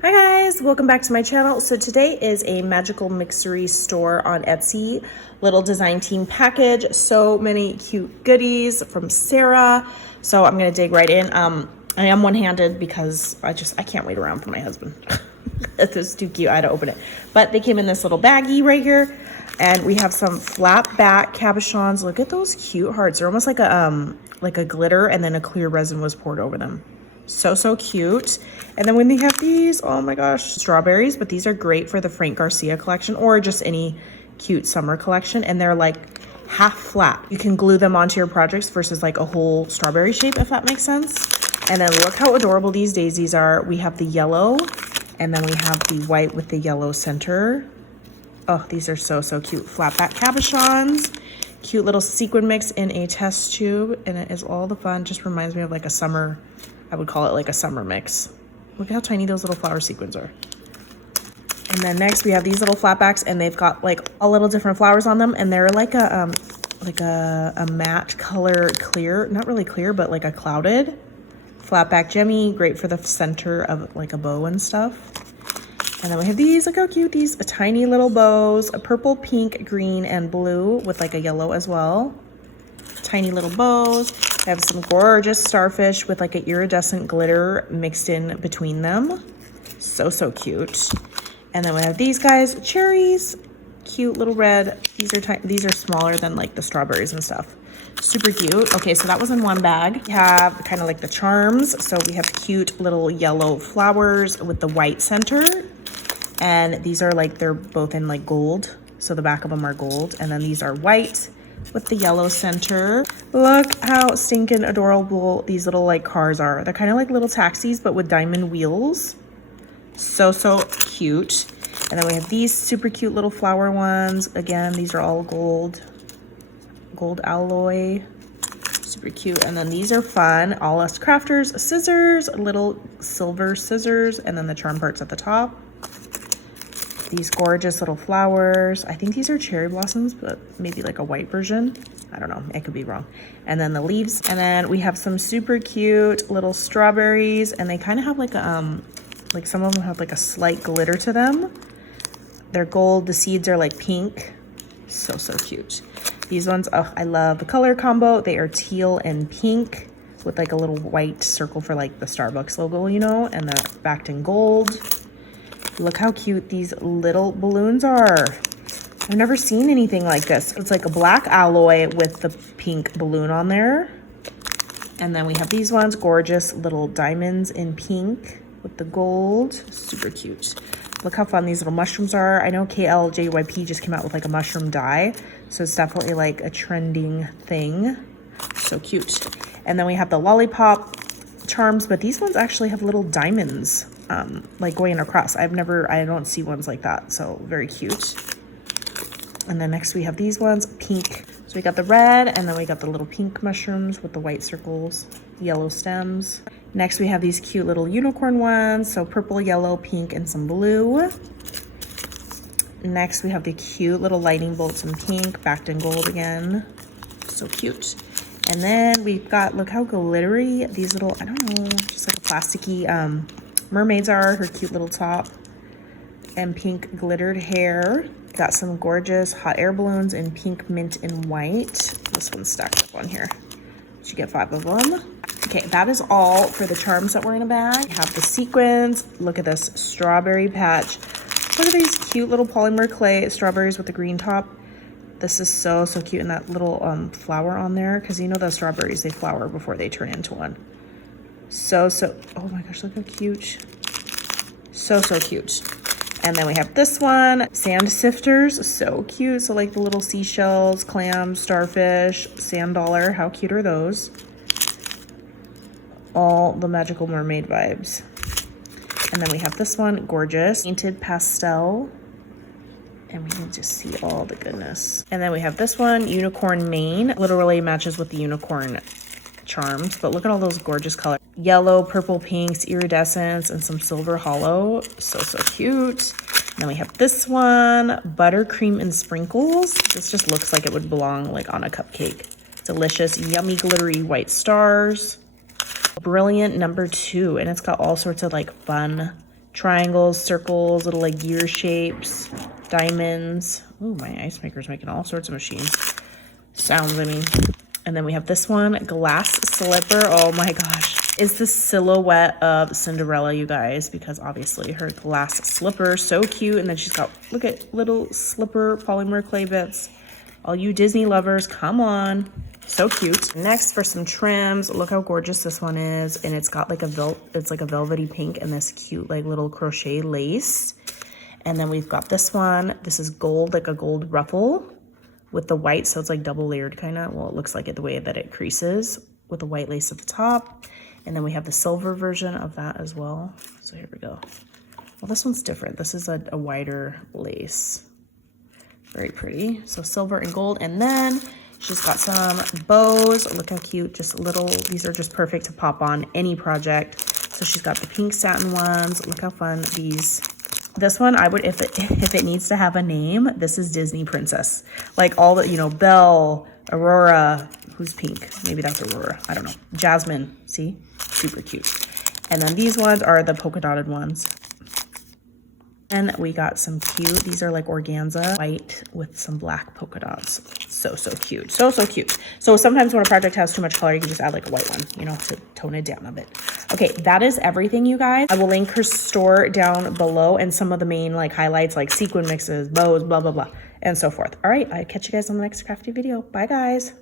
Hi guys, welcome back to my channel. So today is a Magical Mixery store on Etsy, little design team package. So many cute goodies from Sarah. So I'm gonna dig right in. I am one-handed because I can't wait around for my husband. This is too cute, I had to open it. But they came in this little baggie right here. And we have some flat back cabochons. Look at those cute hearts. They're almost like a glitter, and then a clear resin was poured over them. So cute. And then when they have these, oh my gosh, strawberries, but these are great for the Frank Garcia collection or just any cute summer collection. And they're like half flat. You can glue them onto your projects versus like a whole strawberry shape, if that makes sense. And then look how adorable these daisies are. We have the yellow, and then we have the white with the yellow center. Oh, these are so cute. Flat back cabochons. Cute little sequin mix in a test tube, and it is all the fun. Just reminds me of like a summer, I would call it like a summer mix. Look at how tiny those little flower sequins are. And then next we have these little flatbacks, and they've got like a little different flowers on them, and they're like a matte color clear, not really clear, but like a clouded flatback gemmy, great for the center of like a bow and stuff. And then we have these, look how cute, these tiny little bows, a purple, pink, green, and blue with like a yellow as well. Tiny little bows. They have some gorgeous starfish with like an iridescent glitter mixed in between them. So cute. And then we have these guys, cherries, cute little red. These are smaller than like the strawberries and stuff. Super cute. Okay, so that was in one bag. We have kind of like the charms. So we have cute little yellow flowers with the white center. And these are like, they're both in like gold. So the back of them are gold. And then these are white with the yellow center. Look how stinking adorable these little like cars are. They're kind of like little taxis, but with diamond wheels. So cute. And then we have these super cute little flower ones. Again, these are all gold alloy. Super cute. And then these are fun. All Us Crafters scissors, little silver scissors, and then the charm parts at the top. These gorgeous little flowers. I think these are cherry blossoms, but maybe like a white version. I don't know, I could be wrong. And then the leaves. And then we have some super cute little strawberries, and they kind of have like a, like some of them have like a slight glitter to them. They're gold, the seeds are like pink. So cute. These ones, oh, I love the color combo. They are teal and pink with like a little white circle for like the Starbucks logo, you know, and they're backed in gold. Look how cute these little balloons are. I've never seen anything like this. It's like a black alloy with the pink balloon on there. And then we have these ones, gorgeous little diamonds in pink with the gold. Super cute. Look how fun these little mushrooms are. I know KLJYP just came out with like a mushroom dye, so it's definitely like a trending thing. So cute. And then we have the lollipop charms, but these ones actually have little diamonds like going across. I don't see ones like that, so very cute. And then next we have these ones, pink. So we got the red, and then we got the little pink mushrooms with the white circles, yellow stems. Next we have these cute little unicorn ones, so purple, yellow, pink, and some blue. Next we have the cute little lightning bolts in pink, backed in gold again. So cute. And then we've got, look how glittery these little, I don't know, just like a plasticky mermaids are, her cute little top, and pink glittered hair. Got some gorgeous hot air balloons in pink, mint, and white. This one's stacked up on here. You get 5 of them. Okay, that is all for the charms that were in a bag. We have the sequins. Look at this strawberry patch. Look at these cute little polymer clay strawberries with the green top. This is so cute, and that little flower on there, because you know the strawberries, they flower before they turn into one. So oh my gosh, look how cute. So cute. And then we have this one, sand sifters. So cute. So like the little seashells, clams, starfish, sand dollar. How cute are those? All the magical mermaid vibes. And then we have this one, gorgeous painted pastel. And we can just see all the goodness. And then we have this one, unicorn mane. Literally matches with the unicorn charms, but look at all those gorgeous colors. Yellow, purple, pinks, iridescence, and some silver hollow. So cute. And then we have this one, buttercream and sprinkles. This just looks like it would belong like on a cupcake. Delicious, yummy, glittery white stars. Brilliant number 2, and it's got all sorts of like fun triangles, circles, little like gear shapes, diamonds. Ooh, my ice maker's making all sorts of machines. Sounds, I mean. And then we have this one, glass slipper. Oh my gosh. Is the silhouette of Cinderella, you guys, because obviously her glass slipper, so cute. And then she's got, look at little slipper polymer clay bits. All you Disney lovers, come on. So cute. Next, for some trims, look how gorgeous this one is. And it's got like it's like a velvety pink and this cute like little crochet lace. And then we've got this one. This is gold, like a gold ruffle with the white. So it's like double layered kind of. Well, it looks like it the way that it creases with the white lace at the top. And then we have the silver version of that as well. So here we go. Well, this one's different. This is a wider lace. Very pretty. So silver and gold. And then she's got some bows. Look how cute. Just little, these are just perfect to pop on any project. So she's got the pink satin ones. Look how fun these. This one, I would, if it needs to have a name, this is Disney Princess. Like all the, you know, Belle, Aurora, who's pink? Maybe that's Aurora. I don't know. Jasmine. See? Super cute. And then these ones are the polka dotted ones. And we got some cute, these are like organza, white with some black polka dots. So cute. So cute. So sometimes when a project has too much color, you can just add like a white one, you know, to tone it down a bit. Okay, that is everything, you guys. I will link her store down below and some of the main like highlights like sequin mixes, bows, blah, blah, blah, and so forth. All right, I'll catch you guys on the next crafty video. Bye, guys.